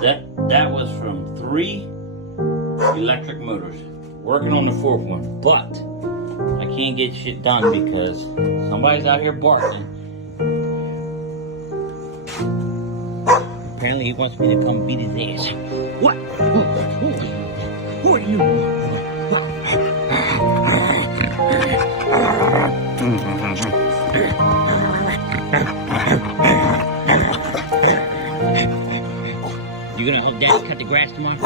That was from 3 electric motors. Working on the 4th one, but I can't get shit done because somebody's out here barking. Apparently he wants me to come beat his ass. What? Who are you? You gonna help Dad cut the grass tomorrow?